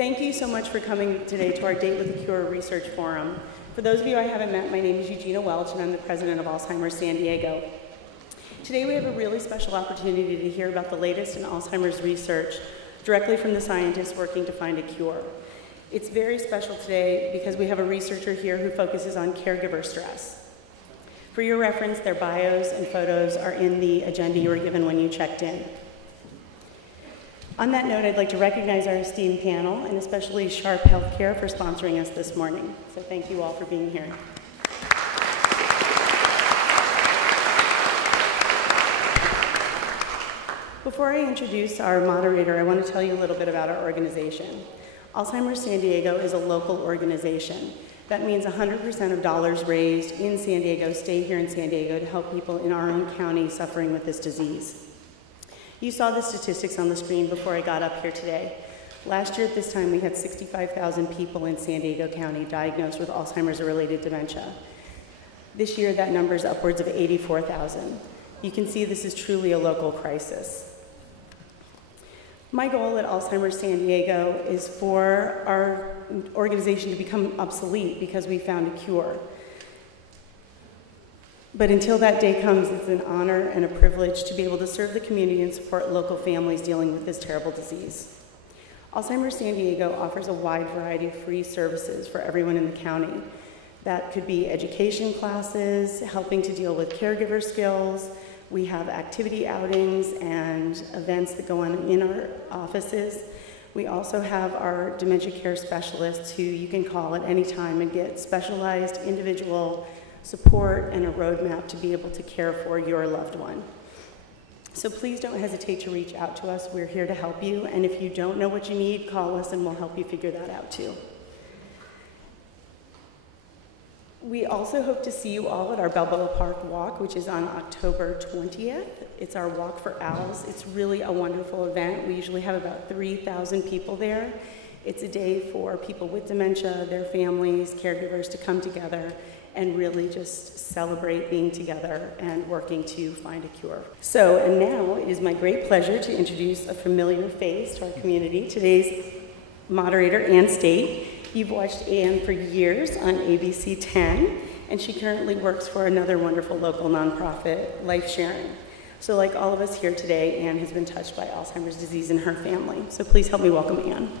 Thank you so much for coming today to our Date with a Cure Research Forum. For those of you I haven't met, my name is Eugenia Welch, and I'm the president of Alzheimer's San Diego. Today we have a really special opportunity to hear about the latest in Alzheimer's research directly from the scientists working to find a cure. It's very special today because we have a researcher here who focuses on caregiver stress. For your reference, their bios and photos are in the agenda you were given when you checked in. On that note, I'd like to recognize our esteemed panel, and especially Sharp Healthcare for sponsoring us this morning. So thank you all for being here. Before I introduce our moderator, I want to tell you a little bit about our organization. Alzheimer's San Diego is a local organization. That means 100% of dollars raised in San Diego stay here in San Diego to help people in our own county suffering with this disease. You saw the statistics on the screen before I got up here today. Last year at this time, we had 65,000 people in San Diego County diagnosed with Alzheimer's or related dementia. This year, that number is upwards of 84,000. You can see this is truly a local crisis. My goal at Alzheimer's San Diego is for our organization to become obsolete because we found a cure. But until that day comes, it's an honor and a privilege to be able to serve the community and support local families dealing with this terrible disease. Alzheimer's San Diego offers a wide variety of free services for everyone in the county. That could be education classes, helping to deal with caregiver skills. We have activity outings and events that go on in our offices. We also have our dementia care specialists who you can call at any time and get specialized individual support and a roadmap to be able to care for your loved one. So please don't hesitate to reach out to us. We're here to help you, and if you don't know what you need, call us and we'll help you figure that out too. We also hope to see you all at our Balboa Park Walk, which is on October 20th. It's our Walk for Owls. It's really a wonderful event. We usually have about 3,000 people there. It's a day for people with dementia, their families, caregivers to come together and really just celebrate being together and working to find a cure. So, and now it is my great pleasure to introduce a familiar face to our community, today's moderator, Ann State. You've watched Ann for years on ABC 10, and she currently works for another wonderful local nonprofit, Life Sharing. So like all of us here today, Ann has been touched by Alzheimer's disease in her family. So please help me welcome Ann.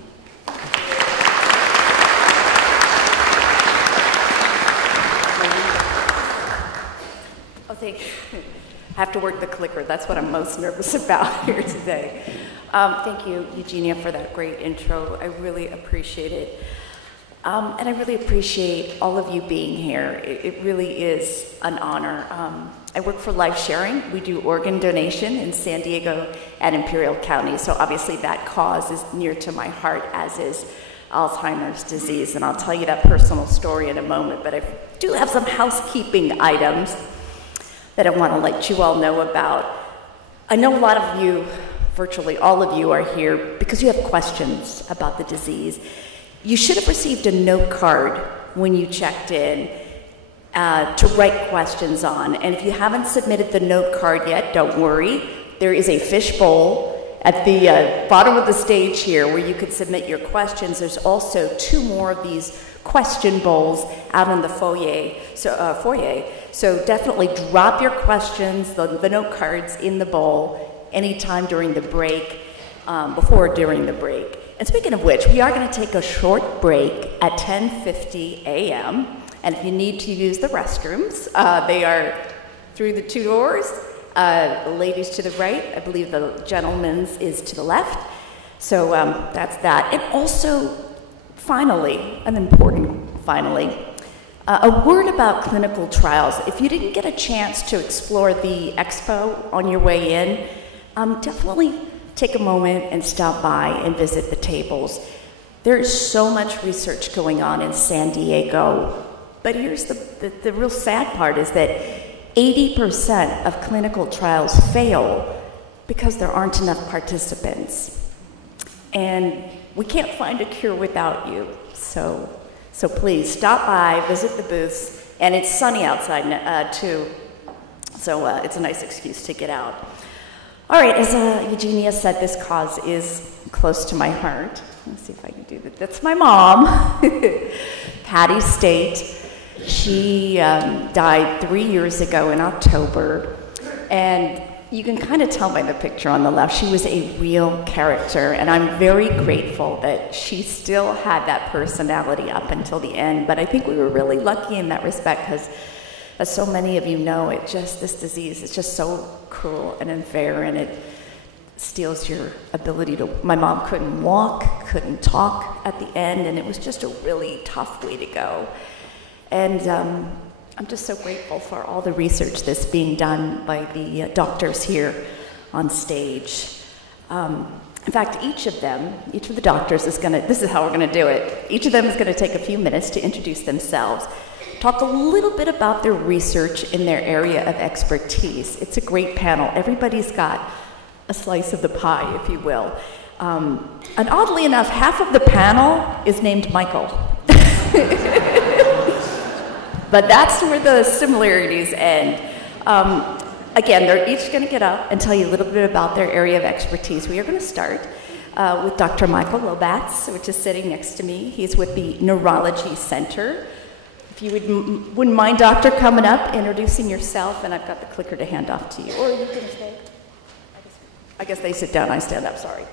I have to work the clicker. That's what I'm most nervous about here today. Thank you, Eugenia, for that great intro. I really appreciate it. And I really appreciate all of you being here. It really is an honor. I work for Life Sharing. We do organ donation in San Diego and Imperial County. So obviously that cause is near to my heart, as is Alzheimer's disease. And I'll tell you that personal story in a moment. But I do have some housekeeping items that I want to let you all know about. I know a lot of you, virtually all of you, are here because you have questions about the disease. You should have received a note card when you checked in to write questions on. And if you haven't submitted the note card yet, don't worry. There is a fish bowl at the bottom of the stage here where you could submit your questions. There's also 2 more of these question bowls out in the foyer. So definitely drop your questions, the note cards, in the bowl anytime during the break, before or during the break. And speaking of which, we are going to take a short break at 10:50 a.m. And if you need to use the restrooms, they are through the 2 doors. Ladies to the right, I believe the gentleman's is to the left. So that's that. And also, finally, an important finally, a word about clinical trials. If you didn't get a chance to explore the expo on your way in, definitely take a moment and stop by and visit the tables. There is so much research going on in San Diego, but here's the real sad part is that 80% of clinical trials fail because there aren't enough participants. And we can't find a cure without you. So please stop by, visit the booths, and it's sunny outside too. So it's a nice excuse to get out. All right, as Eugenia said, this cause is close to my heart. Let's see if I can do that. That's my mom, Patty State. She died 3 years ago in October, and you can kind of tell by the picture on the left, she was a real character, and I'm very grateful that she still had that personality up until the end. But I think we were really lucky in that respect, because as so many of you know, this disease is just so cruel and unfair, and it steals your ability to. My mom couldn't walk, couldn't talk at the end, and it was just a really tough way to go. And I'm just so grateful for all the research that's being done by the doctors here on stage. In fact, each of the doctors this is how we're gonna do it. Each of them is gonna take a few minutes to introduce themselves, talk a little bit about their research in their area of expertise. It's a great panel. Everybody's got a slice of the pie, if you will. And oddly enough, half of the panel is named Michael. But that's where the similarities end. Again, they're each going to get up and tell you a little bit about their area of expertise. We are going to start with Dr. Michael Lobatz, which is sitting next to me. He's with the Neurology Center. If you wouldn't mind, Doctor, coming up, introducing yourself, and I've got the clicker to hand off to you. Or you can stay. I guess they sit down, I stand up, sorry.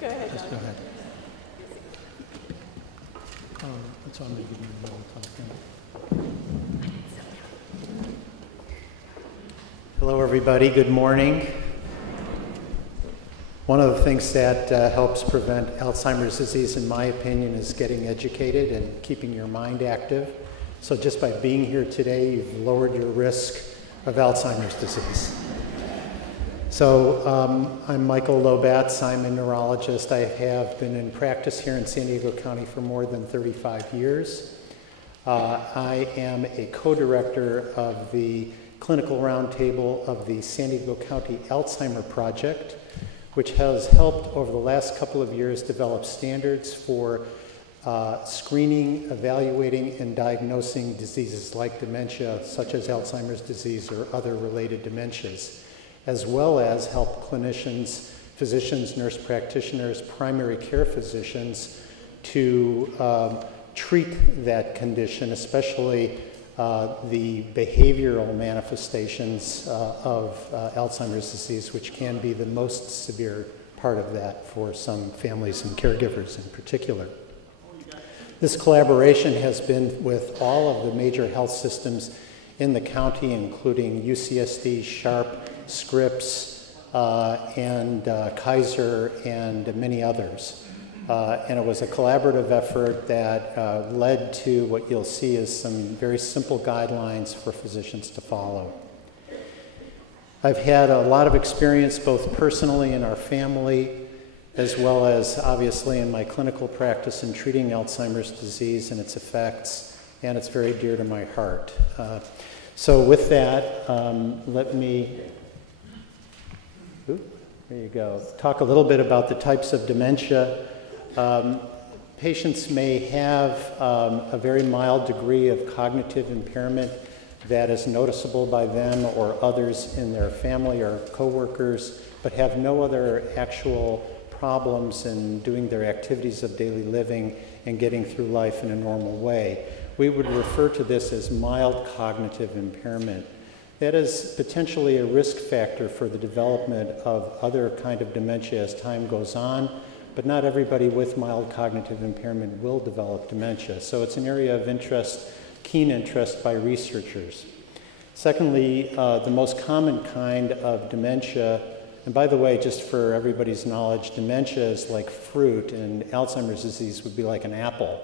Go ahead, John. Just go ahead. It's on me, give me a little talk. Hello, everybody. Good morning. One of the things that helps prevent Alzheimer's disease, in my opinion, is getting educated and keeping your mind active. So just by being here today, you've lowered your risk of Alzheimer's disease. So I'm Michael Lobatz. I'm a neurologist. I have been in practice here in San Diego County for more than 35 years. I am a co-director of the Clinical Roundtable of the San Diego County Alzheimer Project, which has helped over the last couple of years develop standards for screening, evaluating, and diagnosing diseases like dementia, such as Alzheimer's disease or other related dementias, as well as help clinicians, physicians, nurse practitioners, primary care physicians to treat that condition, especially the behavioral manifestations of Alzheimer's disease, which can be the most severe part of that for some families and caregivers in particular. This collaboration has been with all of the major health systems in the county, including UCSD, Sharp, Scripps, and Kaiser, and many others. And it was a collaborative effort that led to what you'll see is some very simple guidelines for physicians to follow. I've had a lot of experience both personally in our family, as well as obviously in my clinical practice in treating Alzheimer's disease and its effects, and it's very dear to my heart. So with that, let me, there you go, talk a little bit about the types of dementia. Patients may have a very mild degree of cognitive impairment that is noticeable by them or others in their family or coworkers, but have no other actual problems in doing their activities of daily living and getting through life in a normal way. We would refer to this as mild cognitive impairment. That is potentially a risk factor for the development of other kind of dementia as time goes on, but not everybody with mild cognitive impairment will develop dementia. So it's an area of interest, keen interest by researchers. Secondly, the most common kind of dementia, and by the way, just for everybody's knowledge, dementia is like fruit, and Alzheimer's disease would be like an apple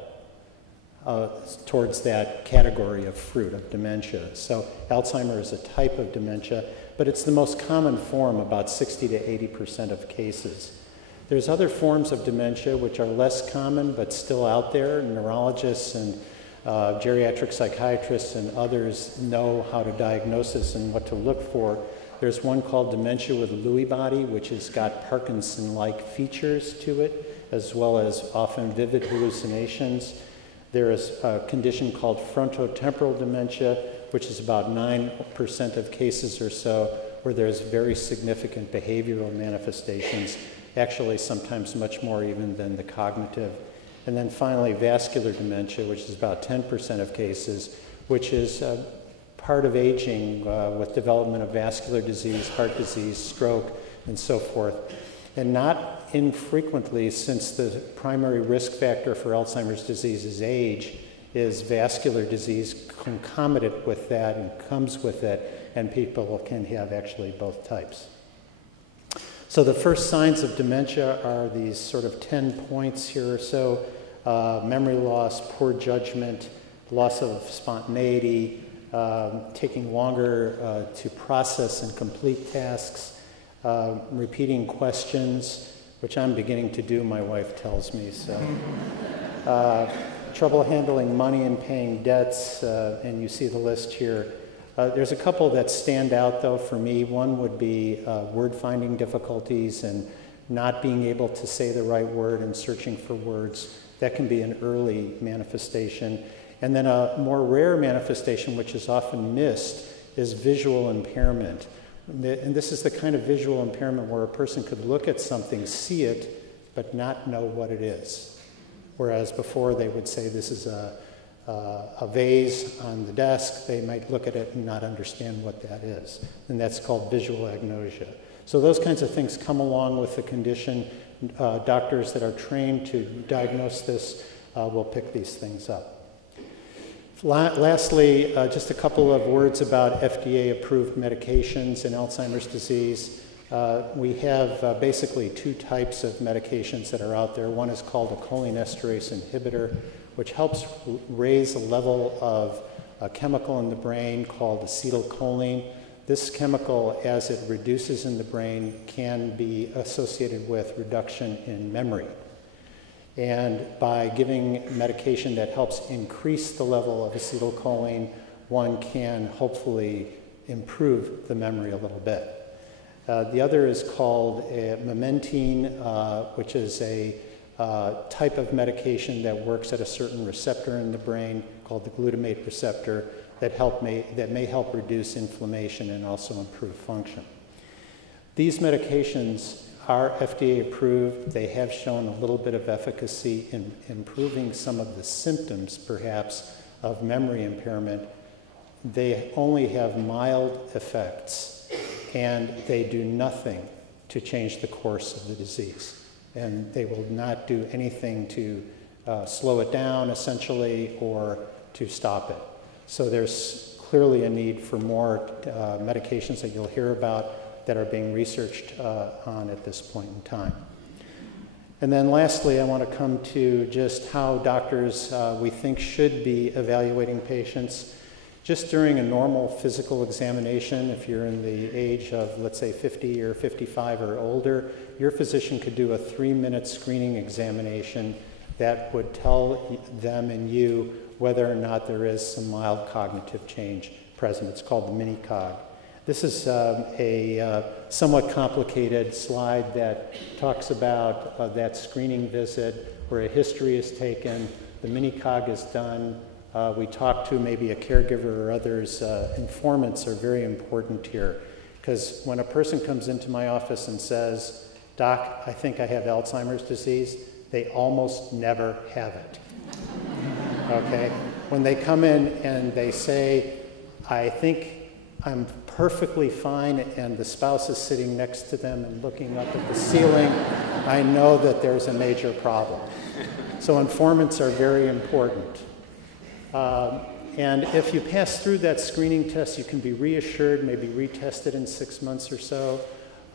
towards that category of fruit, of dementia. So Alzheimer is a type of dementia, but it's the most common form, about 60 to 80% of cases. There's other forms of dementia which are less common but still out there. Neurologists and geriatric psychiatrists and others know how to diagnose this and what to look for. There's one called dementia with Lewy body, which has got Parkinson-like features to it, as well as often vivid hallucinations. There is a condition called frontotemporal dementia, which is about 9% of cases or so, where there's very significant behavioral manifestations. actually sometimes much more even than the cognitive. And then finally, vascular dementia, which is about 10% of cases, which is part of aging with development of vascular disease, heart disease, stroke, and so forth. And not infrequently, since the primary risk factor for Alzheimer's disease is age, is vascular disease concomitant with that and comes with it, and people can have actually both types. So the first signs of dementia are these sort of 10 points here or so: memory loss, poor judgment, loss of spontaneity, taking longer to process and complete tasks, repeating questions, which I'm beginning to do, my wife tells me. So, trouble handling money and paying debts, and you see the list here. There's a couple that stand out, though, for me. One would be word-finding difficulties and not being able to say the right word and searching for words. That can be an early manifestation. And then a more rare manifestation, which is often missed, is visual impairment. And this is the kind of visual impairment where a person could look at something, see it, but not know what it is. Whereas before they would say this is a vase on the desk, they might look at it and not understand what that is. And that's called visual agnosia. So those kinds of things come along with the condition. Doctors that are trained to diagnose this will pick these things up. Lastly, just a couple of words about FDA-approved medications in Alzheimer's disease. We have basically two types of medications that are out there. One is called a cholinesterase inhibitor, which helps raise the level of a chemical in the brain called acetylcholine. This chemical, as it reduces in the brain, can be associated with reduction in memory. And by giving medication that helps increase the level of acetylcholine, one can hopefully improve the memory a little bit. The other is called memantine, which is a type of medication that works at a certain receptor in the brain called the glutamate receptor that may help reduce inflammation and also improve function. These medications are FDA approved. They have shown a little bit of efficacy in improving some of the symptoms, perhaps, of memory impairment. They only have mild effects, and they do nothing to change the course of the disease. And they will not do anything to slow it down, essentially, or to stop it. So there's clearly a need for more medications that you'll hear about that are being researched on at this point in time. And then lastly, I want to come to just how doctors we think should be evaluating patients. Just during a normal physical examination, if you're in the age of, let's say, 50 or 55 or older, your physician could do a 3-minute screening examination that would tell them and you whether or not there is some mild cognitive change present. It's called the mini-cog. This is a somewhat complicated slide that talks about that screening visit where a history is taken, the mini-cog is done, we talk to maybe a caregiver or others. Informants are very important here because when a person comes into my office and says, "Doc, I think I have Alzheimer's disease," they almost never have it. Okay? When they come in and they say, "I think I'm perfectly fine," and the spouse is sitting next to them and looking up at the ceiling, I know that there's a major problem. So informants are very important. And if you pass through that screening test, you can be reassured, maybe retested in 6 months or so.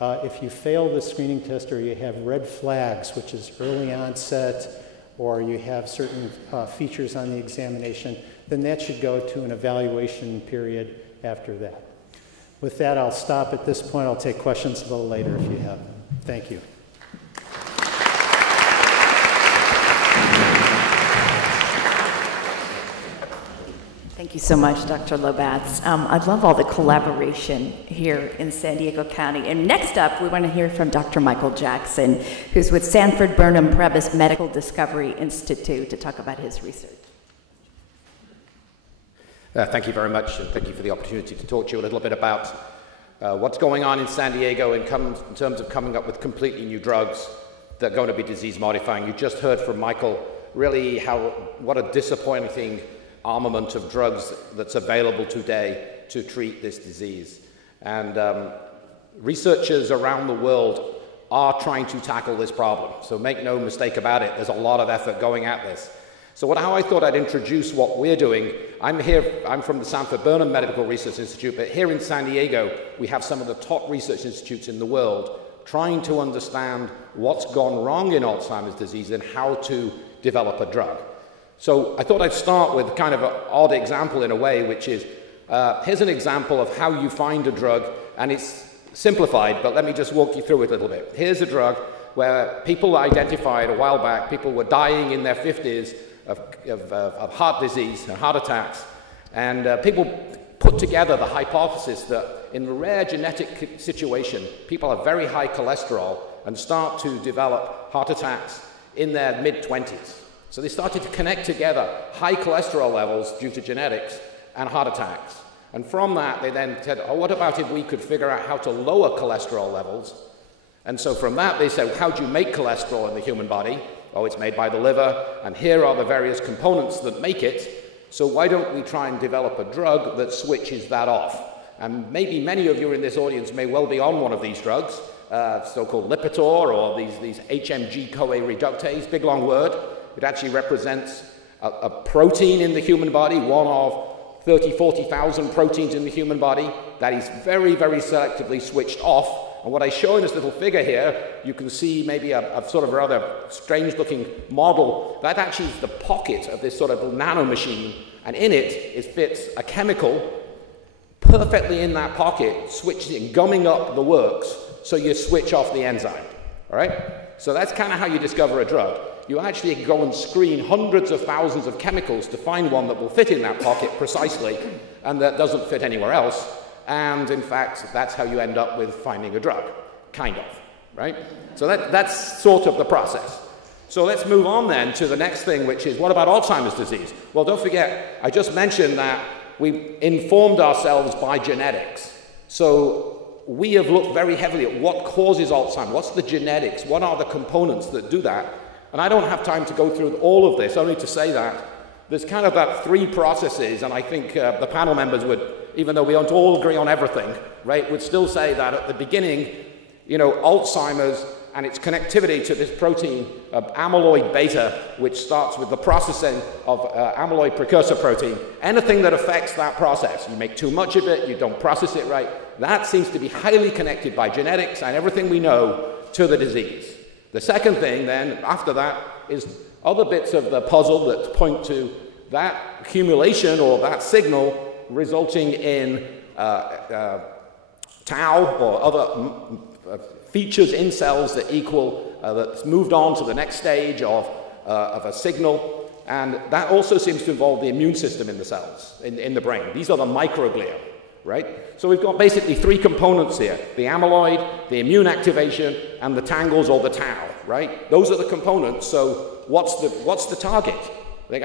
If you fail the screening test or you have red flags, which is early onset, or you have certain features on the examination, then that should go to an evaluation period after that. With that, I'll stop at this point. I'll take questions a little later if you have them. Thank you. Thank you so much, Dr. Lobatz. I love all the collaboration here in San Diego County. And next up, we want to hear from Dr. Michael Jackson, who's with Sanford, Burnham, Prebys Medical Discovery Institute to talk about his research. Thank you very much, and thank you for the opportunity to talk to you a little bit about what's going on in San Diego in terms of coming up with completely new drugs that are going to be disease-modifying. You just heard from Michael really what a disappointing armament of drugs that's available today to treat this disease. And researchers around the world are trying to tackle this problem. So make no mistake about it, there's a lot of effort going at this. So how I thought I'd introduce what we're doing, I'm from the Sanford Burnham Medical Research Institute, but here in San Diego, we have some of the top research institutes in the world trying to understand what's gone wrong in Alzheimer's disease and how to develop a drug. So I thought I'd start with kind of an odd example in a way, which is, here's an example of how you find a drug, and it's simplified, but let me just walk you through it a little bit. Here's a drug where people identified a while back, people were dying in their 50s of heart disease and heart attacks, and people put together the hypothesis that in a rare genetic situation, people have very high cholesterol and start to develop heart attacks in their mid-20s. So they started to connect together high cholesterol levels due to genetics and heart attacks. And from that, they then said, oh, what about if we could figure out how to lower cholesterol levels? And so from that, they said, how do you make cholesterol in the human body? Oh, it's made by the liver, and here are the various components that make it. So why don't we try and develop a drug that switches that off? And maybe many of you in this audience may well be on one of these drugs, so-called Lipitor, or these HMG-CoA reductase, big long word. It actually represents a protein in the human body, one of 30, 40,000 proteins in the human body that is very, very selectively switched off. And what I show in this little figure here, you can see maybe a sort of rather strange-looking model. That actually is the pocket of this sort of nano machine, and in it fits a chemical perfectly in that pocket, switching, gumming up the works, so you switch off the enzyme. All right? So that's kind of how you discover a drug. You actually go and screen hundreds of thousands of chemicals to find one that will fit in that pocket precisely and that doesn't fit anywhere else. And in fact, that's how you end up with finding a drug, kind of, right? So that's sort of the process. So let's move on then to the next thing, which is, what about Alzheimer's disease? Well, don't forget, I just mentioned that we informed ourselves by genetics. So we have looked very heavily at what causes Alzheimer's, what's the genetics, what are the components that do that. And I don't have time to go through all of this, only to say that there's kind of that three processes, and I think the panel members would, even though we don't all agree on everything, right, would still say that at the beginning, you know, Alzheimer's and its connectivity to this protein, amyloid beta, which starts with the processing of amyloid precursor protein, anything that affects that process, you make too much of it, you don't process it right, that seems to be highly connected by genetics and everything we know to the disease. The second thing then, after that, is other bits of the puzzle that point to that accumulation or that signal resulting in tau or other features in cells that equal, that's moved on to the next stage of a signal. And that also seems to involve the immune system in the cells, in the brain. These are the microglia. Right? So we've got basically three components here: the amyloid, the immune activation, and the tangles or the tau, right? Those are the components. So what's the target? Like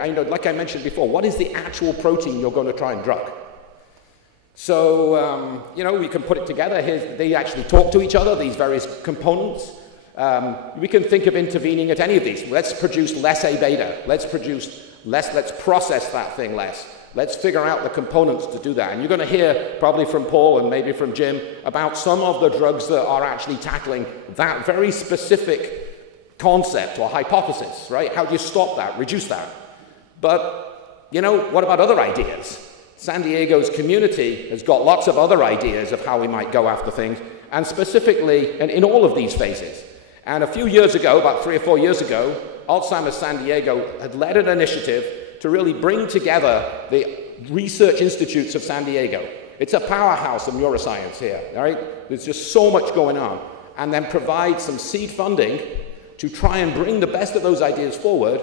I mentioned before, what is the actual protein you're going to try and drug? So, you know, we can put it together. They actually talk to each other, these various components. We can think of intervening at any of these. Let's produce less A-beta. Let's process that thing less. Let's figure out the components to do that. And you're going to hear probably from Paul and maybe from Jim about some of the drugs that are actually tackling that very specific concept or hypothesis, right? How do you stop that, reduce that? But, you know, what about other ideas? San Diego's community has got lots of other ideas of how we might go after things, and specifically in all of these phases. And a few years ago, about 3 or 4 years ago, Alzheimer's San Diego had led an initiative to really bring together the research institutes of San Diego. It's a powerhouse of neuroscience here, all right? There's just so much going on. And then provide some seed funding to try and bring the best of those ideas forward.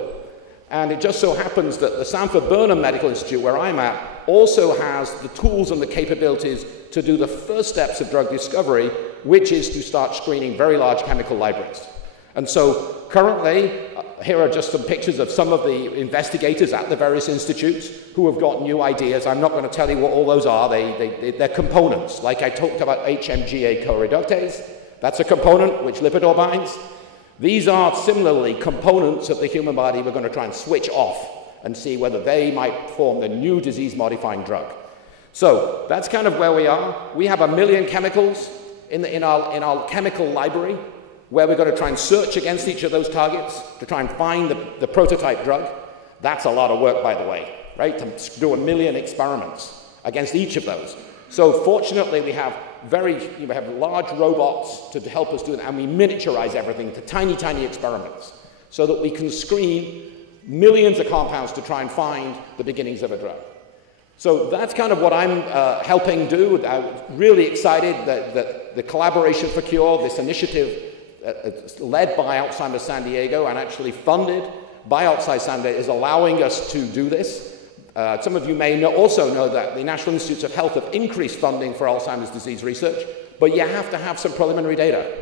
And it just so happens that the Sanford Burnham Medical Institute, where I'm at, also has the tools and the capabilities to do the first steps of drug discovery, which is to start screening very large chemical libraries. And so currently, Here are just some pictures of some of the investigators at the various institutes who have got new ideas. I'm not going to tell you what all those are. They're components. Like I talked about HMGA co-reductase. That's a component which Lipitor binds. These are similarly components of the human body we're going to try and switch off and see whether they might form the new disease-modifying drug. So that's kind of where we are. We have 1 million chemicals in our chemical library, where we're going to try and search against each of those targets to try and find the prototype drug. That's a lot of work, by the way, right? To do 1 million experiments against each of those. So fortunately, we have large robots to help us do that, and we miniaturize everything to tiny, tiny experiments so that we can screen millions of compounds to try and find the beginnings of a drug. So that's kind of what I'm helping do. I'm really excited that the Collaboration for Cure, this initiative led by Alzheimer's San Diego and actually funded by Alzheimer's San Diego, is allowing us to do this. Some of you may also know that the National Institutes of Health have increased funding for Alzheimer's disease research, but you have to have some preliminary data,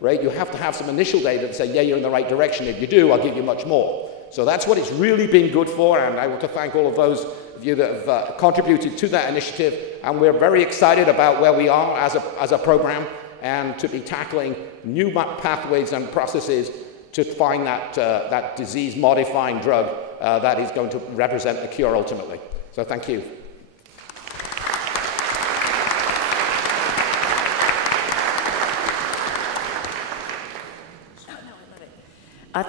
right? You have to have some initial data to say, yeah, you're in the right direction. If you do, I'll give you much more. So that's what it's really been good for, and I want to thank all of those of you that have contributed to that initiative, and we're very excited about where we are as a program, and to be tackling new pathways and processes to find that disease-modifying drug that is going to represent the cure ultimately. So thank you.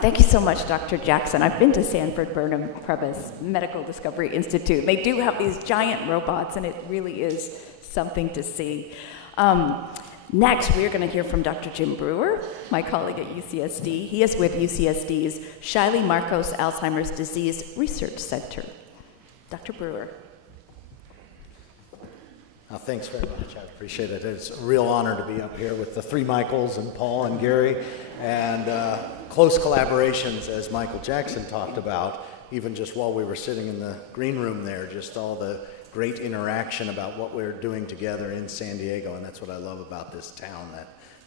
Thank you so much, Dr. Jackson. I've been to Sanford, Burnham, Prebys Medical Discovery Institute. They do have these giant robots, and it really is something to see. Next, we're going to hear from Dr. Jim Brewer, my colleague at UCSD. He is with UCSD's Shiley Marcos Alzheimer's Disease Research Center. Dr. Brewer. Thanks very much. I appreciate it. It's a real honor to be up here with the three Michaels and Paul and Guerry, and close collaborations, as Michael Jackson talked about, even just while we were sitting in the green room there, just all the great interaction about what we're doing together in San Diego, and that's what I love about this town,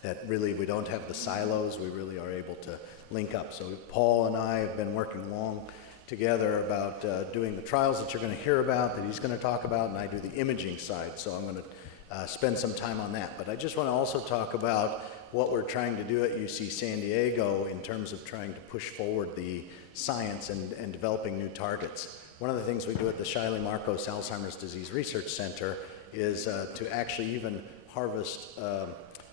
that really we don't have the silos, we really are able to link up. So Paul and I have been working long together about doing the trials that you're going to hear about, that he's going to talk about, and I do the imaging side, so I'm going to spend some time on that. But I just want to also talk about what we're trying to do at UC San Diego in terms of trying to push forward the science and developing new targets. One of the things we do at the Shiley Marcos Alzheimer's Disease Research Center is to actually even harvest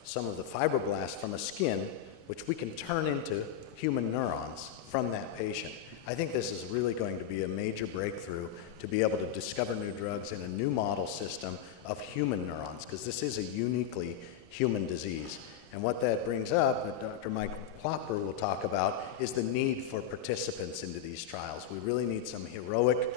some of the fibroblasts from a skin, which we can turn into human neurons from that patient. I think this is really going to be a major breakthrough to be able to discover new drugs in a new model system of human neurons, because this is a uniquely human disease. And what that brings up, that Dr. Michael Plopper will talk about, is the need for participants into these trials. We really need some heroic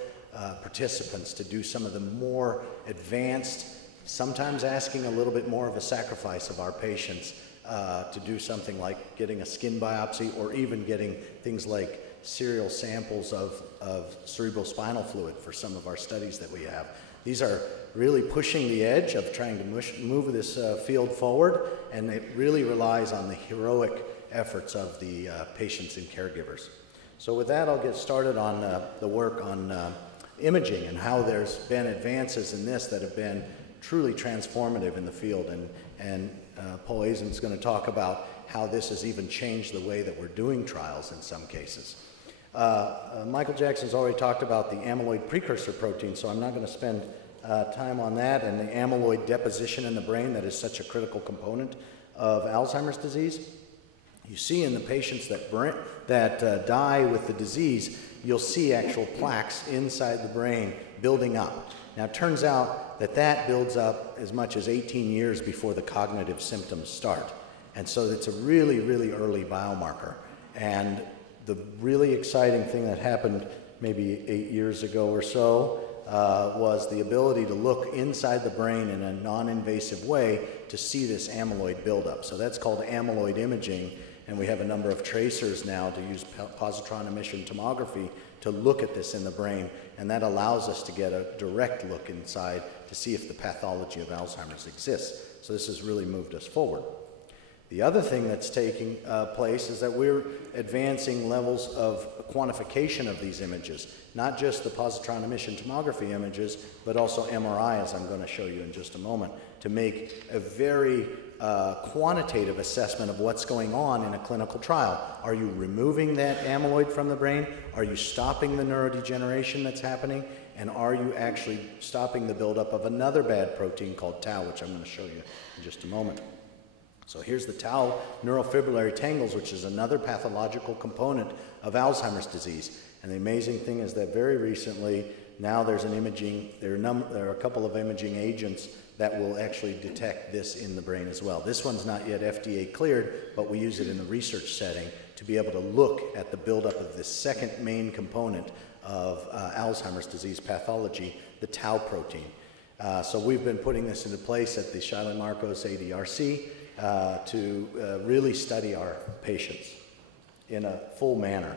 participants to do some of the more advanced, sometimes asking a little bit more of a sacrifice of our patients to do something like getting a skin biopsy, or even getting things like serial samples of cerebral spinal fluid for some of our studies that we have. These are really pushing the edge of trying to move this field forward, and it really relies on the heroic efforts of the patients and caregivers. So with that, I'll get started on the work on imaging and how there's been advances in this that have been truly transformative in the field, and Paul Aisen is going to talk about how this has even changed the way that we're doing trials in some cases. Michael Jackson's already talked about the amyloid precursor protein, so I'm not going to spend time on that, and the amyloid deposition in the brain that is such a critical component of Alzheimer's disease. You see in the patients that die with the disease, you'll see actual plaques inside the brain building up. Now it turns out that builds up as much as 18 years before the cognitive symptoms start. And so it's a really, really early biomarker. And the really exciting thing that happened maybe 8 years ago or so was the ability to look inside the brain in a non-invasive way to see this amyloid buildup. So that's called amyloid imaging, and we have a number of tracers now to use positron emission tomography to look at this in the brain, and that allows us to get a direct look inside to see if the pathology of Alzheimer's exists. So this has really moved us forward. The other thing that's taking place is that we're advancing levels of quantification of these images, not just the positron emission tomography images, but also MRI, as I'm going to show you in just a moment, to make a very quantitative assessment of what's going on in a clinical trial. Are you removing that amyloid from the brain? Are you stopping the neurodegeneration that's happening? And are you actually stopping the buildup of another bad protein called tau, which I'm going to show you in just a moment. So here's the tau neurofibrillary tangles, which is another pathological component of Alzheimer's disease. And the amazing thing is that very recently, now there's an imaging, there are a couple of imaging agents that will actually detect this in the brain as well. This one's not yet FDA cleared, but we use it in the research setting to be able to look at the buildup of this second main component of Alzheimer's disease pathology, the tau protein. So we've been putting this into place at the Shiley Marcos ADRC to really study our patients in a full manner.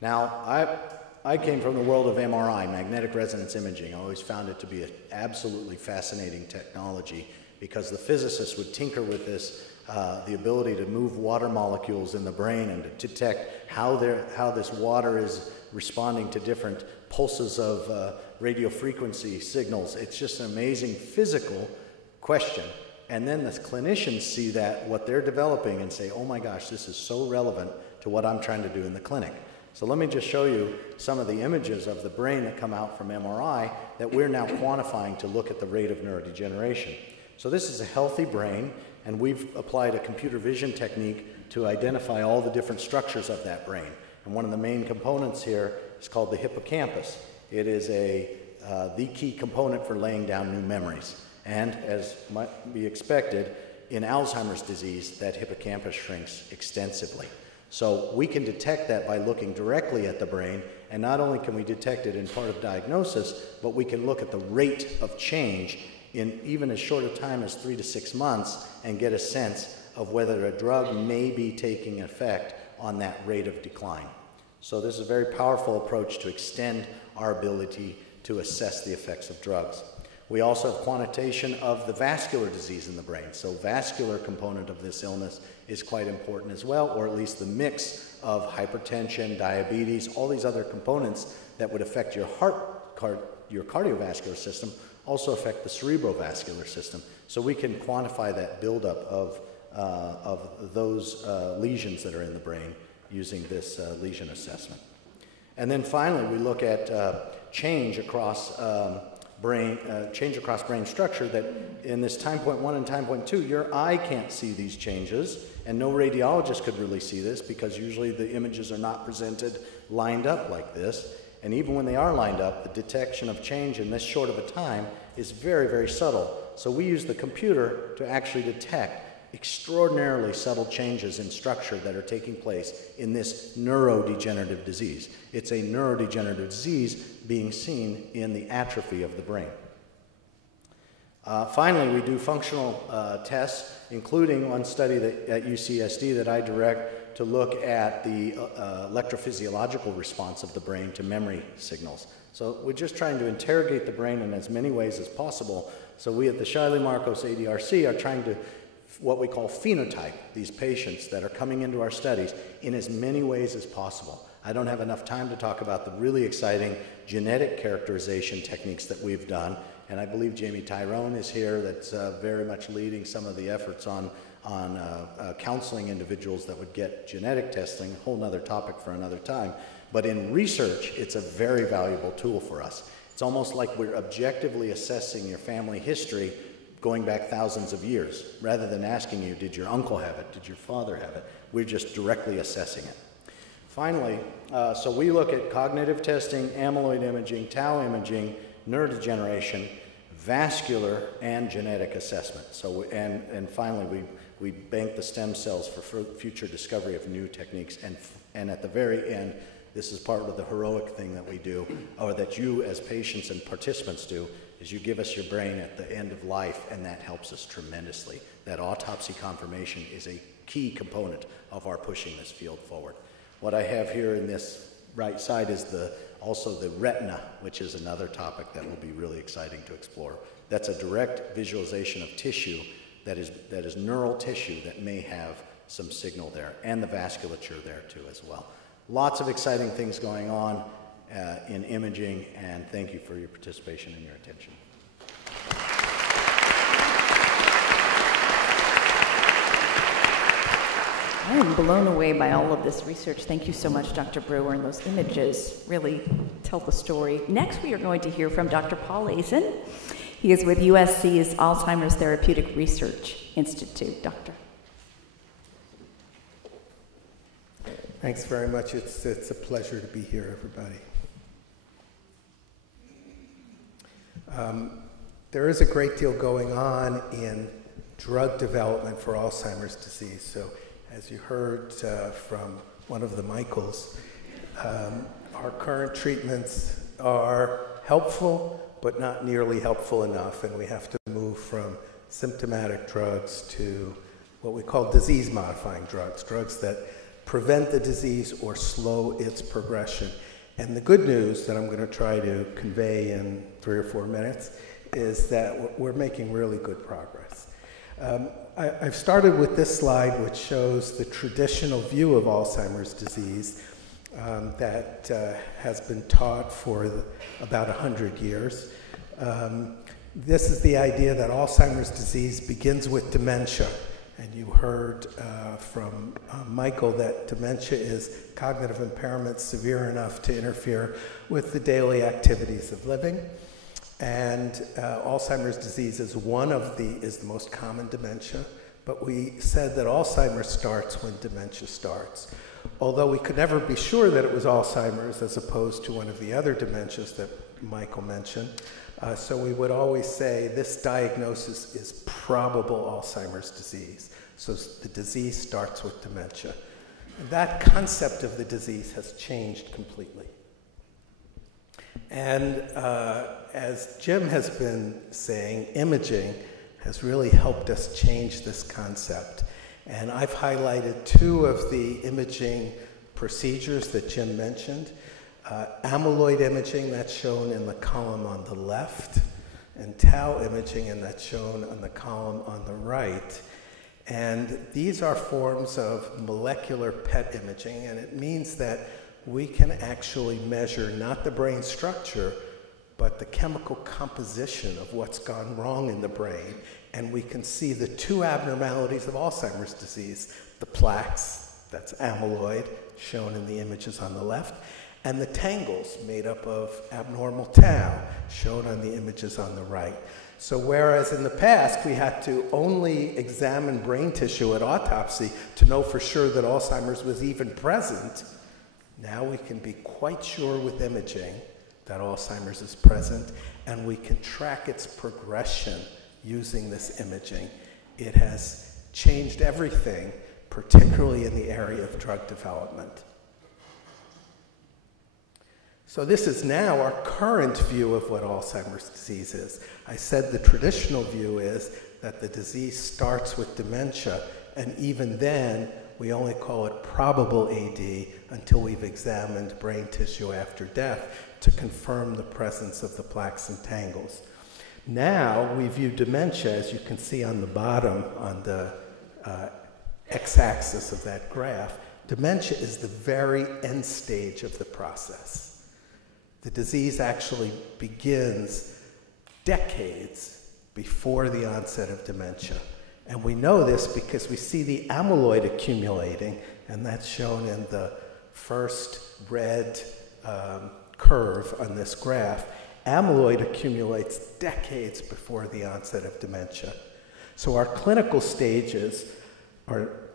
Now, I came from the world of MRI, magnetic resonance imaging. I always found it to be an absolutely fascinating technology because the physicists would tinker with this, the ability to move water molecules in the brain and to detect how this water is responding to different pulses of radio frequency signals. It's just an amazing physical question. And then the clinicians see that, what they're developing, and say, oh my gosh, this is so relevant to what I'm trying to do in the clinic. So let me just show you some of the images of the brain that come out from MRI that we're now quantifying to look at the rate of neurodegeneration. So this is a healthy brain, and we've applied a computer vision technique to identify all the different structures of that brain. And one of the main components here is called the hippocampus. It is the key component for laying down new memories. And as might be expected, in Alzheimer's disease, that hippocampus shrinks extensively. So we can detect that by looking directly at the brain, and not only can we detect it in part of diagnosis, but we can look at the rate of change in even as short a time as 3 to 6 months and get a sense of whether a drug may be taking effect on that rate of decline. So this is a very powerful approach to extend our ability to assess the effects of drugs. We also have quantitation of the vascular disease in the brain. So vascular component of this illness is quite important as well, or at least the mix of hypertension, diabetes, all these other components that would affect your your cardiovascular system also affect the cerebrovascular system. So we can quantify that buildup of those lesions that are in the brain using this lesion assessment. And then finally, we look at change across brain structure, that in this time point 1 and time point 2, your eye can't see these changes, and no radiologist could really see this because usually the images are not presented lined up like this. And even when they are lined up, the detection of change in this short of a time is very, very subtle. So we use the computer to actually detect extraordinarily subtle changes in structure that are taking place in this neurodegenerative disease. It's a neurodegenerative disease being seen in the atrophy of the brain. Finally, we do functional tests, including one study at UCSD that I direct to look at the electrophysiological response of the brain to memory signals. So we're just trying to interrogate the brain in as many ways as possible. So we at the Shiley Marcos ADRC are trying to what we call phenotype these patients that are coming into our studies in as many ways as possible. I don't have enough time to talk about the really exciting genetic characterization techniques that we've done, and I believe Jamie Tyrone is here that's very much leading some of the efforts on counseling individuals that would get genetic testing, a whole nother topic for another time. But in research, it's a very valuable tool for us. It's almost like we're objectively assessing your family history going back thousands of years, rather than asking you, did your uncle have it, did your father have it? We're just directly assessing it. Finally, so we look at cognitive testing, amyloid imaging, tau imaging, neurodegeneration, vascular, and genetic assessment. So, and finally, we bank the stem cells for future discovery of new techniques. And at the very end, this is part of the heroic thing that we do, or that you as patients and participants do, is you give us your brain at the end of life, and that helps us tremendously. That autopsy confirmation is a key component of our pushing this field forward. What I have here in this right side is also the retina, which is another topic that will be really exciting to explore. That's a direct visualization of tissue that is neural tissue that may have some signal there, and the vasculature there too as well. Lots of exciting things going on in imaging, and thank you for your participation and your attention. I am blown away by all of this research. Thank you so much, Dr. Brewer, and those images really tell the story. Next, we are going to hear from Dr. Paul Aisen. He is with USC's Alzheimer's Therapeutic Research Institute. Doctor. Thanks very much. It's a pleasure to be here, everybody. There is a great deal going on in drug development for Alzheimer's disease. So, as you heard from one of the Michaels, our current treatments are helpful, but not nearly helpful enough, and we have to move from symptomatic drugs to what we call disease-modifying drugs, drugs that prevent the disease or slow its progression. And the good news that I'm going to try to convey in 3 or 4 minutes is that we're making really good progress. I've started with this slide, which shows the traditional view of Alzheimer's disease that has been taught for about 100 years. This is the idea that Alzheimer's disease begins with dementia. And you heard from Michael that dementia is cognitive impairment severe enough to interfere with the daily activities of living. And Alzheimer's disease is the most common dementia, but we said that Alzheimer's starts when dementia starts. Although we could never be sure that it was Alzheimer's as opposed to one of the other dementias that Michael mentioned. So we would always say this diagnosis is probable Alzheimer's disease. So the disease starts with dementia. And that concept of the disease has changed completely. And as Jim has been saying, imaging has really helped us change this concept. And I've highlighted 2 of the imaging procedures that Jim mentioned. Amyloid imaging, that's shown in the column on the left, and tau imaging, and that's shown on the column on the right. And these are forms of molecular PET imaging, and it means that we can actually measure not the brain structure, but the chemical composition of what's gone wrong in the brain. And we can see the 2 abnormalities of Alzheimer's disease, the plaques, that's amyloid, shown in the images on the left, and the tangles made up of abnormal tau, shown on the images on the right. So whereas in the past we had to only examine brain tissue at autopsy to know for sure that Alzheimer's was even present, now we can be quite sure with imaging that Alzheimer's is present, and we can track its progression using this imaging. It has changed everything, particularly in the area of drug development. So this is now our current view of what Alzheimer's disease is. I said the traditional view is that the disease starts with dementia, and even then, we only call it probable AD until we've examined brain tissue after death to confirm the presence of the plaques and tangles. Now, we view dementia, as you can see on the bottom, on the x-axis of that graph. Dementia is the very end stage of the process. The disease actually begins decades before the onset of dementia. And we know this because we see the amyloid accumulating, and that's shown in the first red curve on this graph. Amyloid accumulates decades before the onset of dementia. So our clinical stages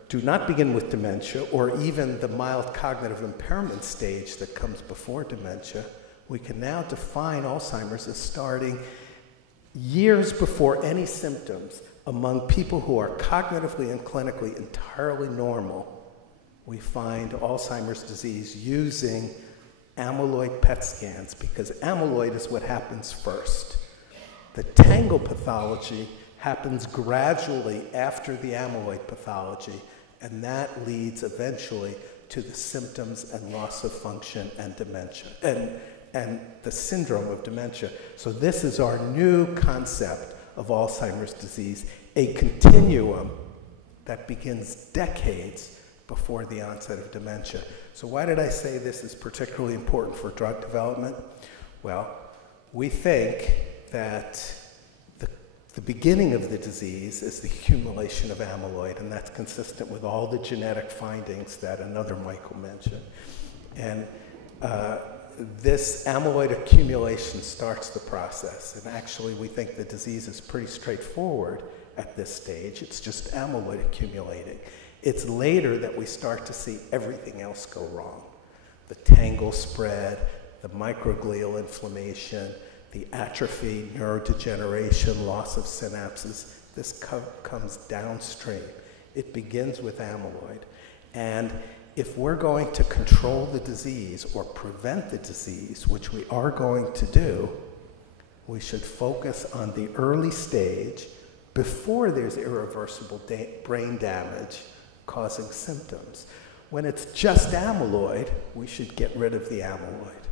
do not begin with dementia, or even the mild cognitive impairment stage that comes before dementia. We can now define Alzheimer's as starting years before any symptoms among people who are cognitively and clinically entirely normal. We find Alzheimer's disease using amyloid PET scans, because amyloid is what happens first. The tangle pathology happens gradually after the amyloid pathology, and that leads eventually to the symptoms and loss of function and dementia, and the syndrome of dementia. So this is our new concept of Alzheimer's disease, a continuum that begins decades before the onset of dementia. So why did I say this is particularly important for drug development? Well, we think that the beginning of the disease is the accumulation of amyloid, and that's consistent with all the genetic findings that another Michael mentioned. And this amyloid accumulation starts the process, and actually we think the disease is pretty straightforward at this stage. It's just amyloid accumulating. It's later that we start to see everything else go wrong. The tangle spread, the microglial inflammation, the atrophy, neurodegeneration, loss of synapses. This comes downstream. It begins with amyloid. And if we're going to control the disease or prevent the disease, which we are going to do, we should focus on the early stage before there's irreversible brain damage causing symptoms. When it's just amyloid, we should get rid of the amyloid.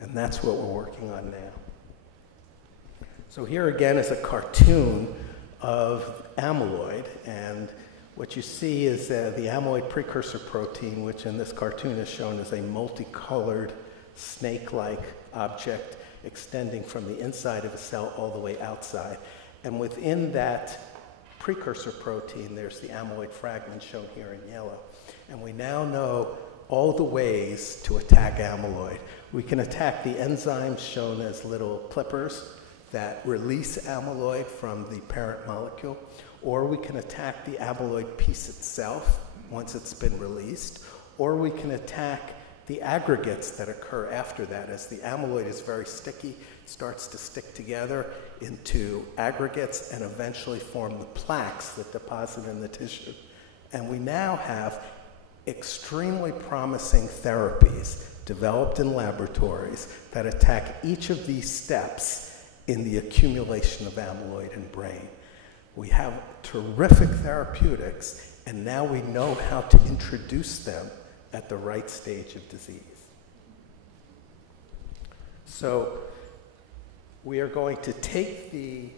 And that's what we're working on now. So here again is a cartoon of amyloid, and what you see is the amyloid precursor protein, which in this cartoon is shown as a multicolored snake-like object extending from the inside of a cell all the way outside. And within that precursor protein, there's the amyloid fragment shown here in yellow. And we now know all the ways to attack amyloid. We can attack the enzymes shown as little clippers that release amyloid from the parent molecule, or we can attack the amyloid piece itself once it's been released, or we can attack the aggregates that occur after that. As the amyloid is very sticky, it starts to stick together into aggregates and eventually form the plaques that deposit in the tissue. And we now have extremely promising therapies developed in laboratories that attack each of these steps in the accumulation of amyloid in brain. We have terrific therapeutics, and now we know how to introduce them at the right stage of disease. So we are going to take the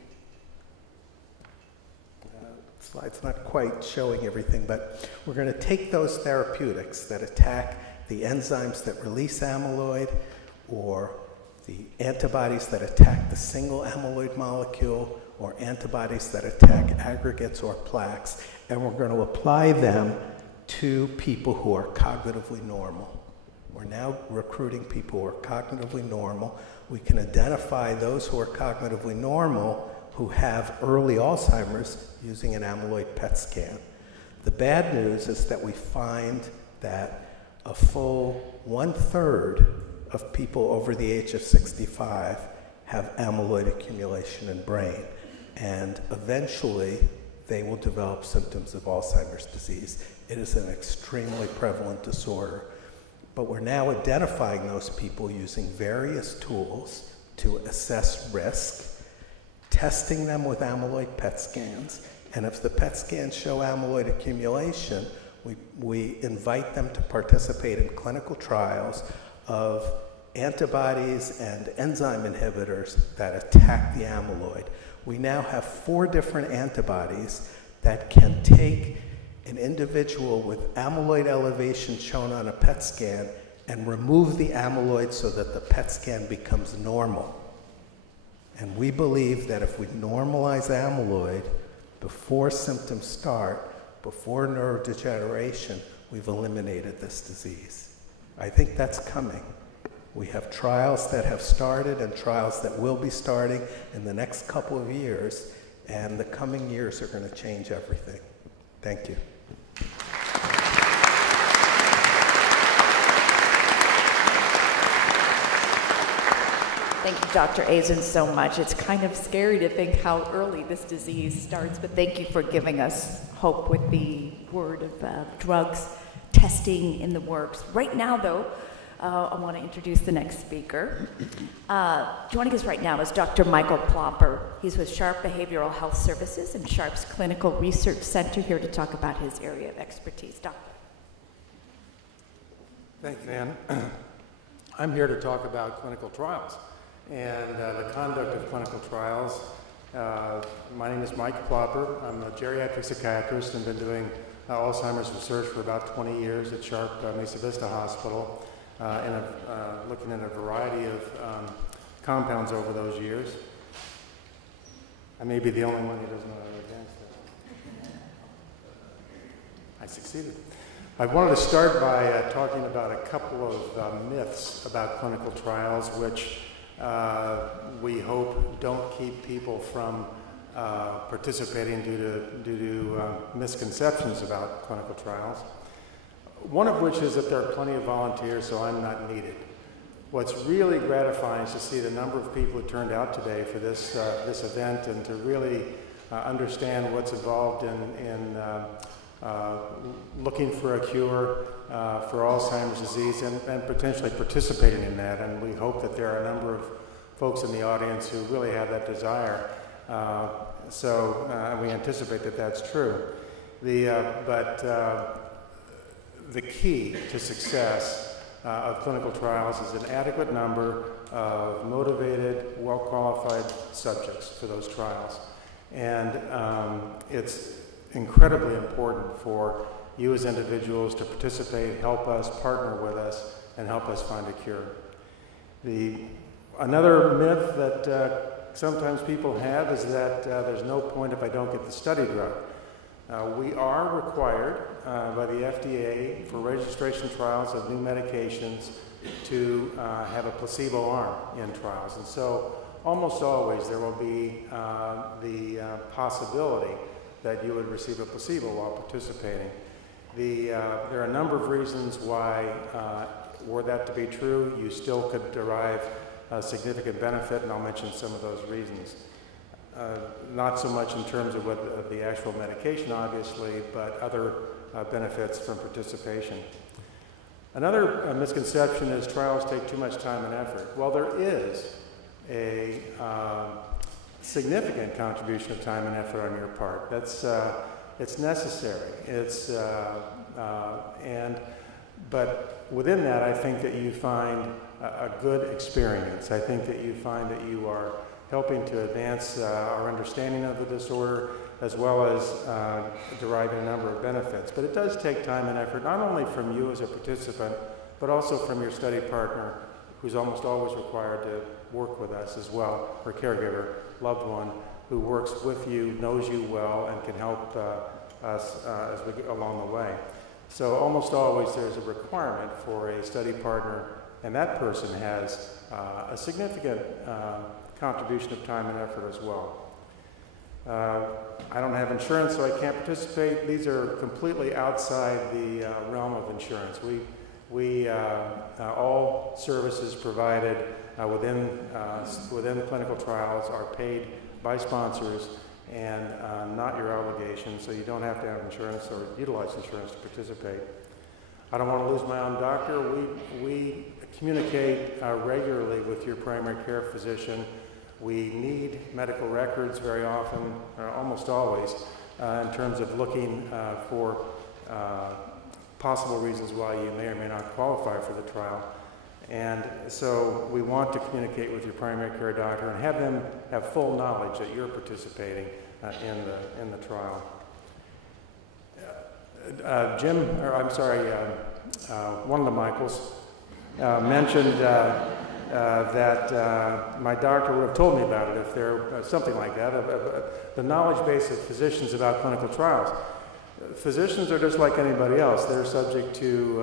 slide's not quite showing everything, but we're going to take those therapeutics that attack the enzymes that release amyloid, or the antibodies that attack the single amyloid molecule, or antibodies that attack aggregates or plaques, and we're going to apply them to people who are cognitively normal. We're now recruiting people who are cognitively normal. We can identify those who are cognitively normal who have early Alzheimer's using an amyloid PET scan. The bad news is that we find that a full 1/3 of people over the age of 65 have amyloid accumulation in brain, and eventually they will develop symptoms of Alzheimer's disease. It is an extremely prevalent disorder, but we're now identifying those people using various tools to assess risk, testing them with amyloid PET scans, and if the PET scans show amyloid accumulation, we invite them to participate in clinical trials of antibodies and enzyme inhibitors that attack the amyloid. We now have 4 different antibodies that can take an individual with amyloid elevation shown on a PET scan and remove the amyloid so that the PET scan becomes normal. And we believe that if we normalize amyloid before symptoms start, before neurodegeneration, we've eliminated this disease. I think that's coming. We have trials that have started and trials that will be starting in the next couple of years, and the coming years are going to change everything. Thank you. Thank you, Dr. Aisen, so much. It's kind of scary to think how early this disease starts, but thank you for giving us hope with the word of drugs, testing in the works. Right now, though, I want to introduce the next speaker. Joining us right now is Dr. Michael Plopper. He's with Sharp Behavioral Health Services and Sharp's Clinical Research Center, here to talk about his area of expertise. Doctor. Thank you, Ann. I'm here to talk about clinical trials and the conduct of clinical trials My name is Mike Plopper. I'm a geriatric psychiatrist and been doing Alzheimer's research for about 20 years at Sharp Mesa Vista Hospital, looking at a variety of compounds over those years. I may be the only one who doesn't know how to advance this. I succeeded. I wanted to start by talking about a couple of myths about clinical trials, which we hope don't keep people from participating due to misconceptions about clinical trials. One of which is that there are plenty of volunteers, so I'm not needed. What's really gratifying is to see the number of people who turned out today for this event, and to really understand what's involved in looking for a cure for Alzheimer's disease and potentially participating in that. And we hope that there are a number of folks in the audience who really have that desire. So we anticipate that that's true. But the key to success of clinical trials is an adequate number of motivated, well-qualified subjects for those trials. And it's incredibly important for you as individuals to participate, help us, partner with us, and help us find a cure. Another myth that sometimes people have is that there's no point if I don't get the study drug. We are required by the FDA for registration trials of new medications to have a placebo arm in trials. And so almost always there will be the possibility that you would receive a placebo while participating. There are a number of reasons why, were that to be true, you still could derive a significant benefit, and I'll mention some of those reasons. Not so much in terms of what the actual medication, obviously, but other benefits from participation. Another misconception is trials take too much time and effort. Well, there is a significant contribution of time and effort on your part. It's necessary. But within that, I think that you find a good experience. I think that you find that you are helping to advance our understanding of the disorder, as well as deriving a number of benefits. But it does take time and effort, not only from you as a participant, but also from your study partner, who's almost always required to work with us as well, or caregiver, loved one, who works with you, knows you well, and can help us as we go along the way. So almost always there's a requirement for a study partner, and that person has a significant contribution of time and effort as well. I don't have insurance, so I can't participate. These are completely outside the realm of insurance. All services provided within clinical trials are paid by sponsors and not your obligation, so you don't have to have insurance or utilize insurance to participate. I don't want to lose my own doctor. We communicate regularly with your primary care physician. We need medical records very often, or almost always, in terms of looking for possible reasons why you may or may not qualify for the trial. And so we want to communicate with your primary care doctor and have them have full knowledge that you're participating in the trial. One of the Michaels mentioned that my doctor would have told me about it if there something like that. The knowledge base of physicians about clinical trials. Physicians are just like anybody else. They're subject to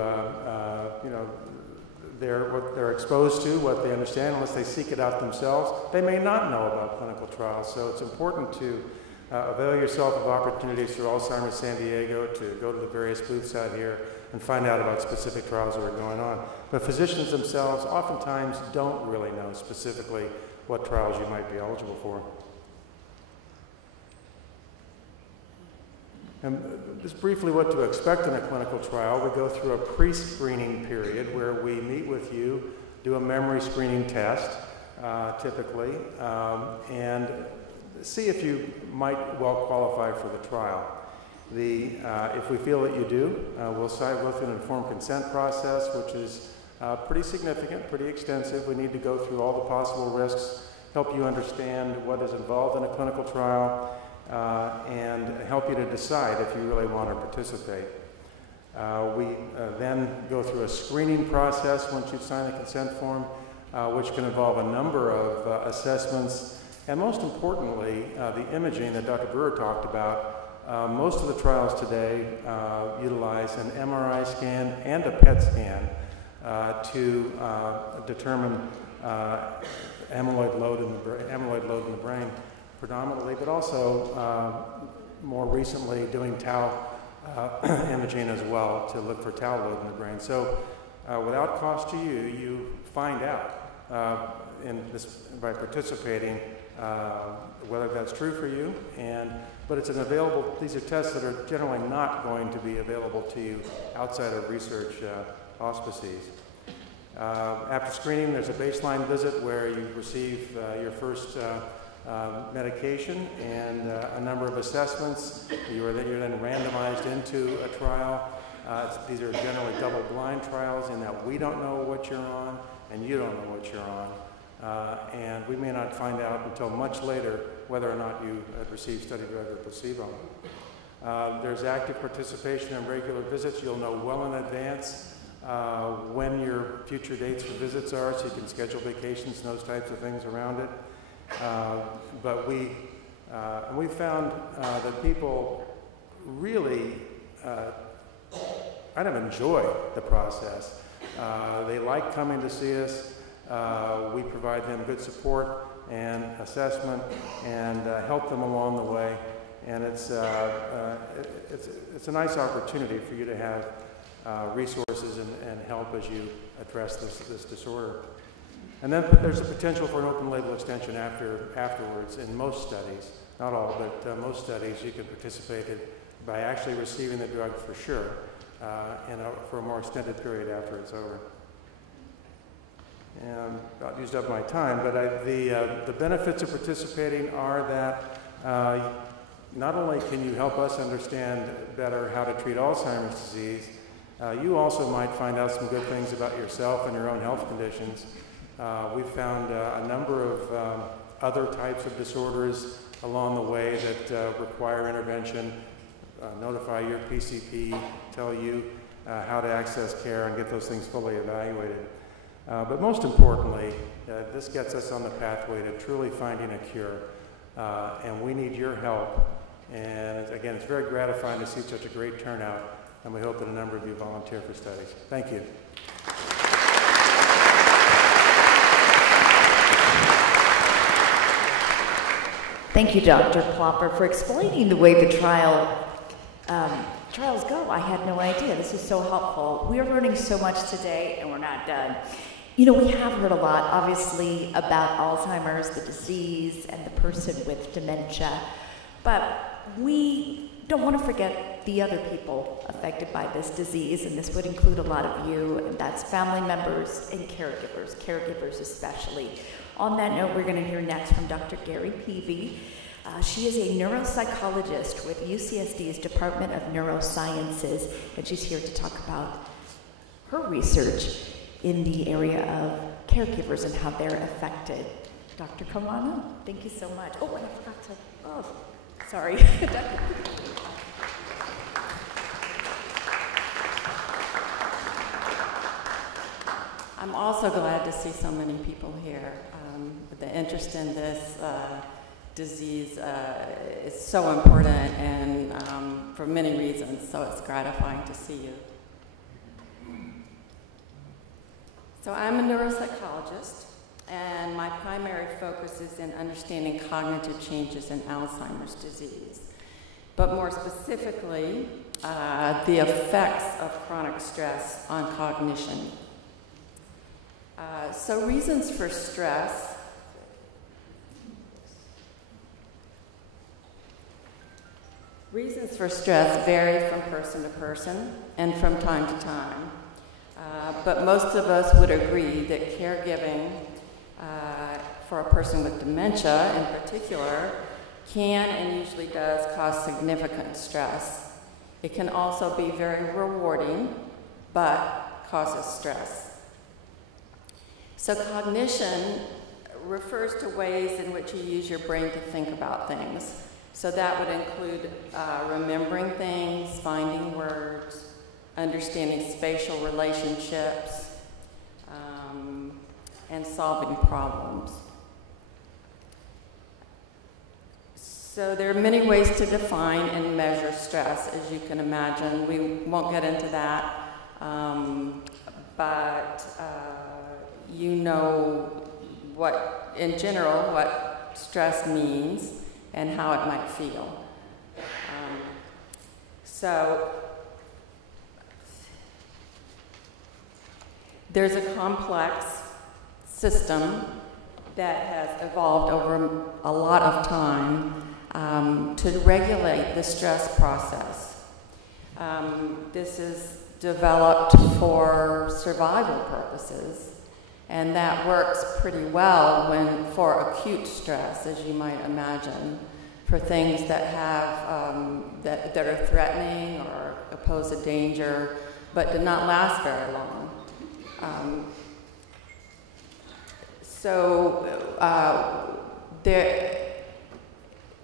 what they're exposed to, what they understand. Unless they seek it out themselves, they may not know about clinical trials. So it's important to avail yourself of opportunities through Alzheimer's San Diego to go to the various booths out here and find out about specific trials that are going on. But physicians themselves oftentimes don't really know specifically what trials you might be eligible for. And just briefly what to expect in a clinical trial. We go through a pre-screening period where we meet with you, do a memory screening test, typically, and see if you might well qualify for the trial. If we feel that you do, we'll go through an informed consent process, which is pretty significant, pretty extensive. We need to go through all the possible risks help you understand what is involved in a clinical trial, and help you to decide if you really want to participate. We then go through a screening process once you've signed the consent form, which can involve a number of assessments, and most importantly, the imaging that Dr. Brewer talked about. Most of the trials today utilize an MRI scan and a PET scan to determine amyloid load in the brain predominantly, but also more recently doing tau imaging as well to look for tau load in the brain. So without cost to you, you find out by participating whether that's true for you, but it's these are tests that are generally not going to be available to you outside of research auspices. After screening, there's a baseline visit where you receive your first medication and a number of assessments. You're then randomized into a trial. These are generally double-blind trials in that we don't know what you're on and you don't know what you're on. And we may not find out until much later whether or not you had received study drug or placebo. There's active participation in regular visits. You'll know well in advance when your future dates for visits are, so you can schedule vacations and those types of things around it. But we found that people really kind of enjoy the process. They like coming to see us. We provide them good support and assessment and help them along the way. And it's a nice opportunity for you to have resources and help as you address this disorder. And then there's a potential for an open label extension afterwards in most studies, not all, but most studies you can participate in by actually receiving the drug for sure, for a more extended period after it's over. And I've used up my time, but the benefits of participating are that not only can you help us understand better how to treat Alzheimer's disease, you also might find out some good things about yourself and your own health conditions. We've found a number of other types of disorders along the way that require intervention. Notify your PCP, tell you how to access care and get those things fully evaluated. But most importantly, this gets us on the pathway to truly finding a cure. And we need your help. And again, it's very gratifying to see such a great turnout. And we hope that a number of you volunteer for studies. Thank you. Thank you, Dr. Plopper, for explaining the way the trials go. I had no idea. This is so helpful. We are learning so much today, and we're not done. You know, we have heard a lot, obviously, about Alzheimer's, the disease, and the person with dementia, but we don't want to forget the other people affected by this disease, and this would include a lot of you, and that's family members and caregivers especially. On that note, we're going to hear next from Dr. Guerry Peavy. She is a neuropsychologist with UCSD's Department of Neurosciences, and she's here to talk about her research in the area of caregivers and how they're affected. Doctor, come on up. Thank you so much. Oh, and I forgot to, oh, sorry. I'm also glad to see so many people here. The interest in this disease is so important and for many reasons, so it's gratifying to see you. So I'm a neuropsychologist, and my primary focus is in understanding cognitive changes in Alzheimer's disease, but more specifically, the effects of chronic stress on cognition. So reasons for stress vary from person to person and from time to time. But most of us would agree that caregiving for a person with dementia in particular can and usually does cause significant stress. It can also be very rewarding, but causes stress. So cognition refers to ways in which you use your brain to think about things. So that would include remembering things, finding words, understanding spatial relationships, and solving problems. So there are many ways to define and measure stress, as you can imagine. We won't get into that, but you know what, in general, what stress means and how it might feel. So there's a complex system that has evolved over a lot of time to regulate the stress process. This is developed for survival purposes, and that works pretty well for acute stress, as you might imagine, for things that have that are threatening or pose a danger, but do not last very long.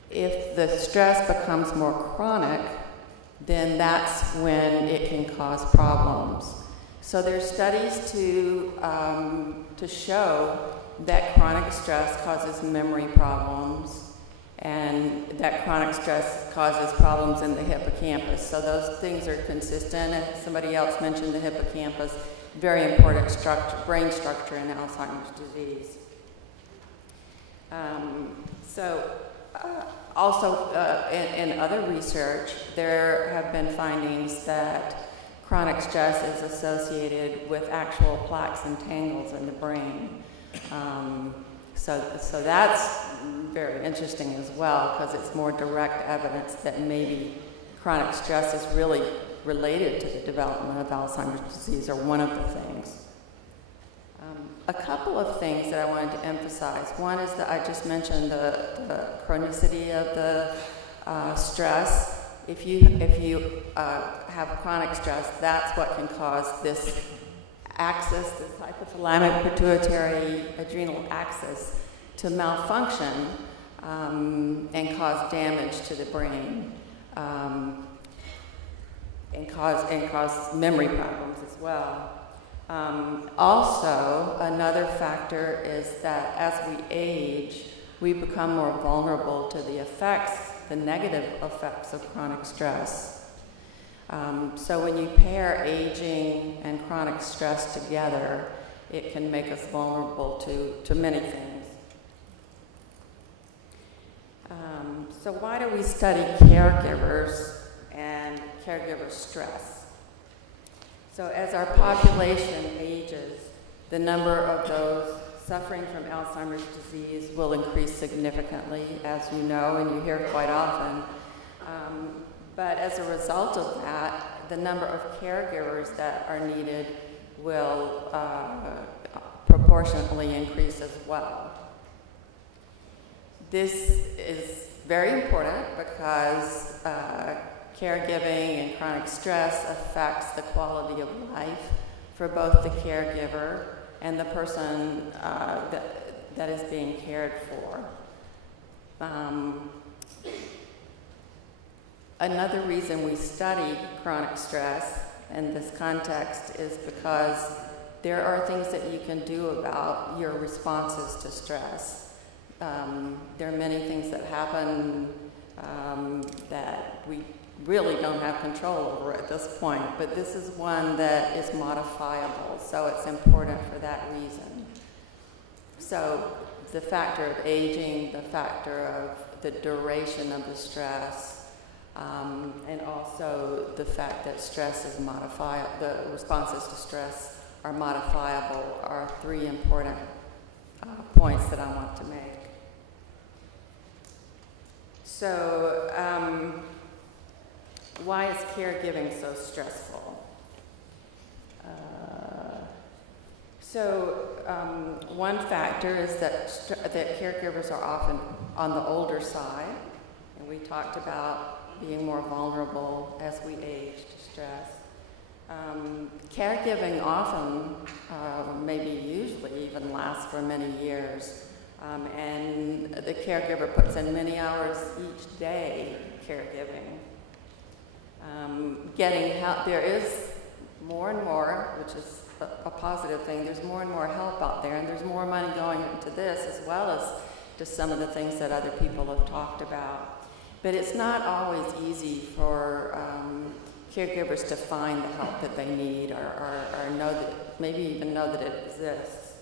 If the stress becomes more chronic, then that's when it can cause problems. So there's studies to show that chronic stress causes memory problems, and that chronic stress causes problems in the hippocampus. So those things are consistent. And somebody else mentioned the hippocampus, very important brain structure in Alzheimer's disease. Also, in other research, there have been findings that chronic stress is associated with actual plaques and tangles in the brain. So that's very interesting as well, because it's more direct evidence that maybe chronic stress is really related to the development of Alzheimer's disease, or one of the things. A couple of things that I wanted to emphasize. One is that I just mentioned the chronicity of the stress. If you have chronic stress, that's what can cause this axis, this hypothalamic pituitary adrenal axis, to malfunction and cause damage to the brain, and cause memory problems as well. Also, another factor is that as we age, we become more vulnerable to the effects, the negative effects of chronic stress. So when you pair aging and chronic stress together, it can make us vulnerable to many things. So why do we study caregivers and caregiver stress? So as our population ages, the number of those suffering from Alzheimer's disease will increase significantly, as you know and you hear quite often. But as a result of that, the number of caregivers that are needed will proportionately increase as well. This is very important because caregiving and chronic stress affects the quality of life for both the caregiver and the person that is being cared for. Another reason we study chronic stress in this context is because there are things that you can do about your responses to stress. There are many things that happen that we really don't have control over at this point, but this is one that is modifiable, so it's important for that reason. So the factor of aging, the factor of the duration of the stress, and also the fact that stress is modifiable, the responses to stress are modifiable, are three important points that I want to make. So, why is caregiving so stressful? One factor is that caregivers are often on the older side, and we talked about being more vulnerable as we age to stress. Caregiving often, maybe usually even lasts for many years. And the caregiver puts in many hours each day caregiving. Getting help, there is more and more, which is a positive thing, there's more and more help out there, and there's more money going into this as well as to some of the things that other people have talked about. But it's not always easy for caregivers to find the help that they need or know that, maybe even know that it exists.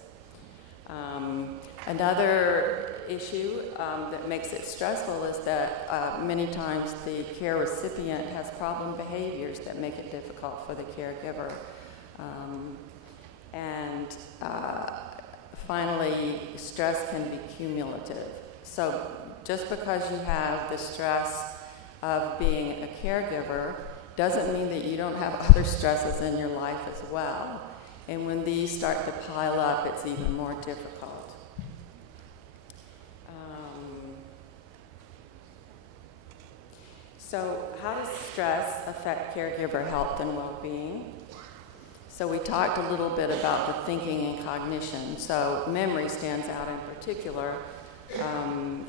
Another issue that makes it stressful is that many times the care recipient has problem behaviors that make it difficult for the caregiver. Finally, stress can be cumulative. So just because you have the stress of being a caregiver doesn't mean that you don't have other stresses in your life as well. And when these start to pile up, it's even more difficult. So how does stress affect caregiver health and well-being? So we talked a little bit about the thinking and cognition. So memory stands out in particular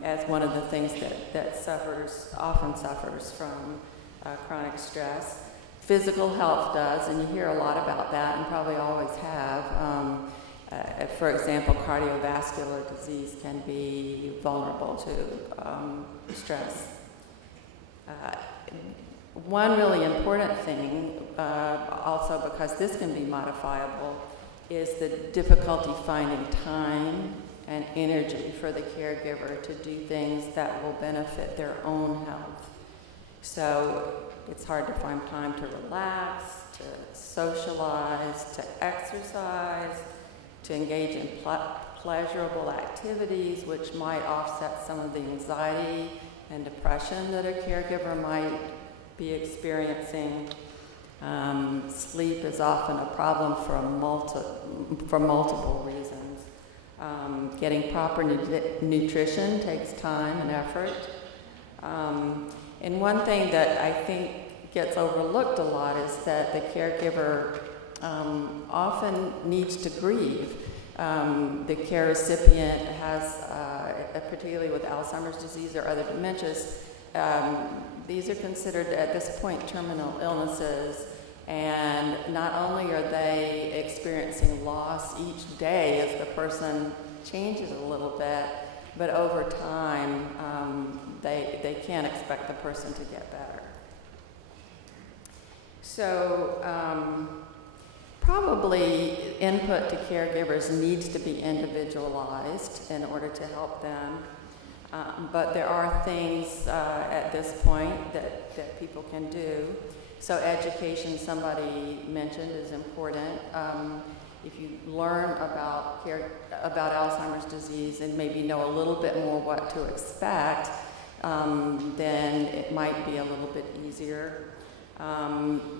as one of the things that often suffers from chronic stress. Physical health does, and you hear a lot about that and probably always have. For example, cardiovascular disease can be vulnerable to stress. One really important thing, also because this can be modifiable, is the difficulty finding time and energy for the caregiver to do things that will benefit their own health. So it's hard to find time to relax, to socialize, to exercise, to engage in pleasurable activities which might offset some of the anxiety and depression that a caregiver might be experiencing. Sleep is often a problem for multiple reasons. Getting proper nutrition takes time and effort. And one thing that I think gets overlooked a lot is that the caregiver often needs to grieve. The care recipient has, particularly with Alzheimer's disease or other dementias, these are considered at this point terminal illnesses, and not only are they experiencing loss each day as the person changes a little bit, but over time they can't expect the person to get better. So probably input to caregivers needs to be individualized in order to help them. But there are things at this point that people can do. So education, somebody mentioned, is important. If you learn about Alzheimer's disease and maybe know a little bit more what to expect, then it might be a little bit easier.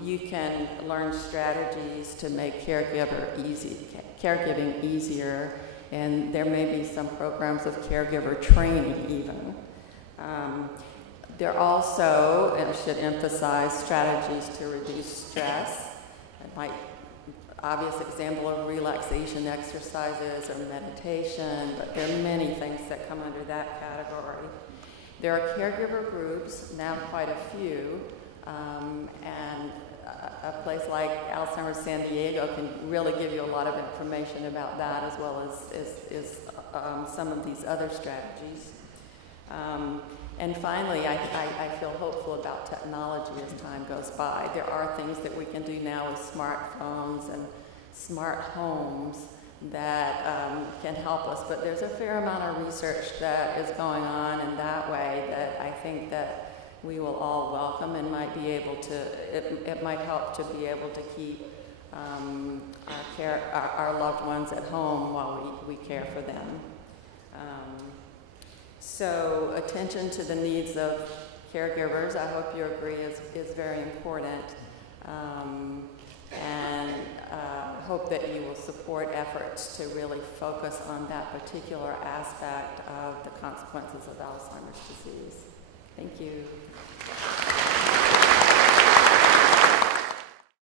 You can learn strategies to make caregiving easier, and there may be some programs of caregiver training even. There are also, and I should emphasize, strategies to reduce stress. Obvious example of relaxation exercises or meditation, but there are many things that come under that category. There are caregiver groups, now quite a few, and a place like Alzheimer's San Diego can really give you a lot of information about that, as well as some of these other strategies. And finally, I feel hopeful about technology as time goes by. There are things that we can do now with smartphones and smart homes that can help us, but there's a fair amount of research that is going on in that way that I think that we will all welcome and might be able to, it might help to be able to keep our loved ones at home while we care for them. So attention to the needs of caregivers, I hope you agree, is very important. And hope that you will support efforts to really focus on that particular aspect of the consequences of Alzheimer's disease. Thank you.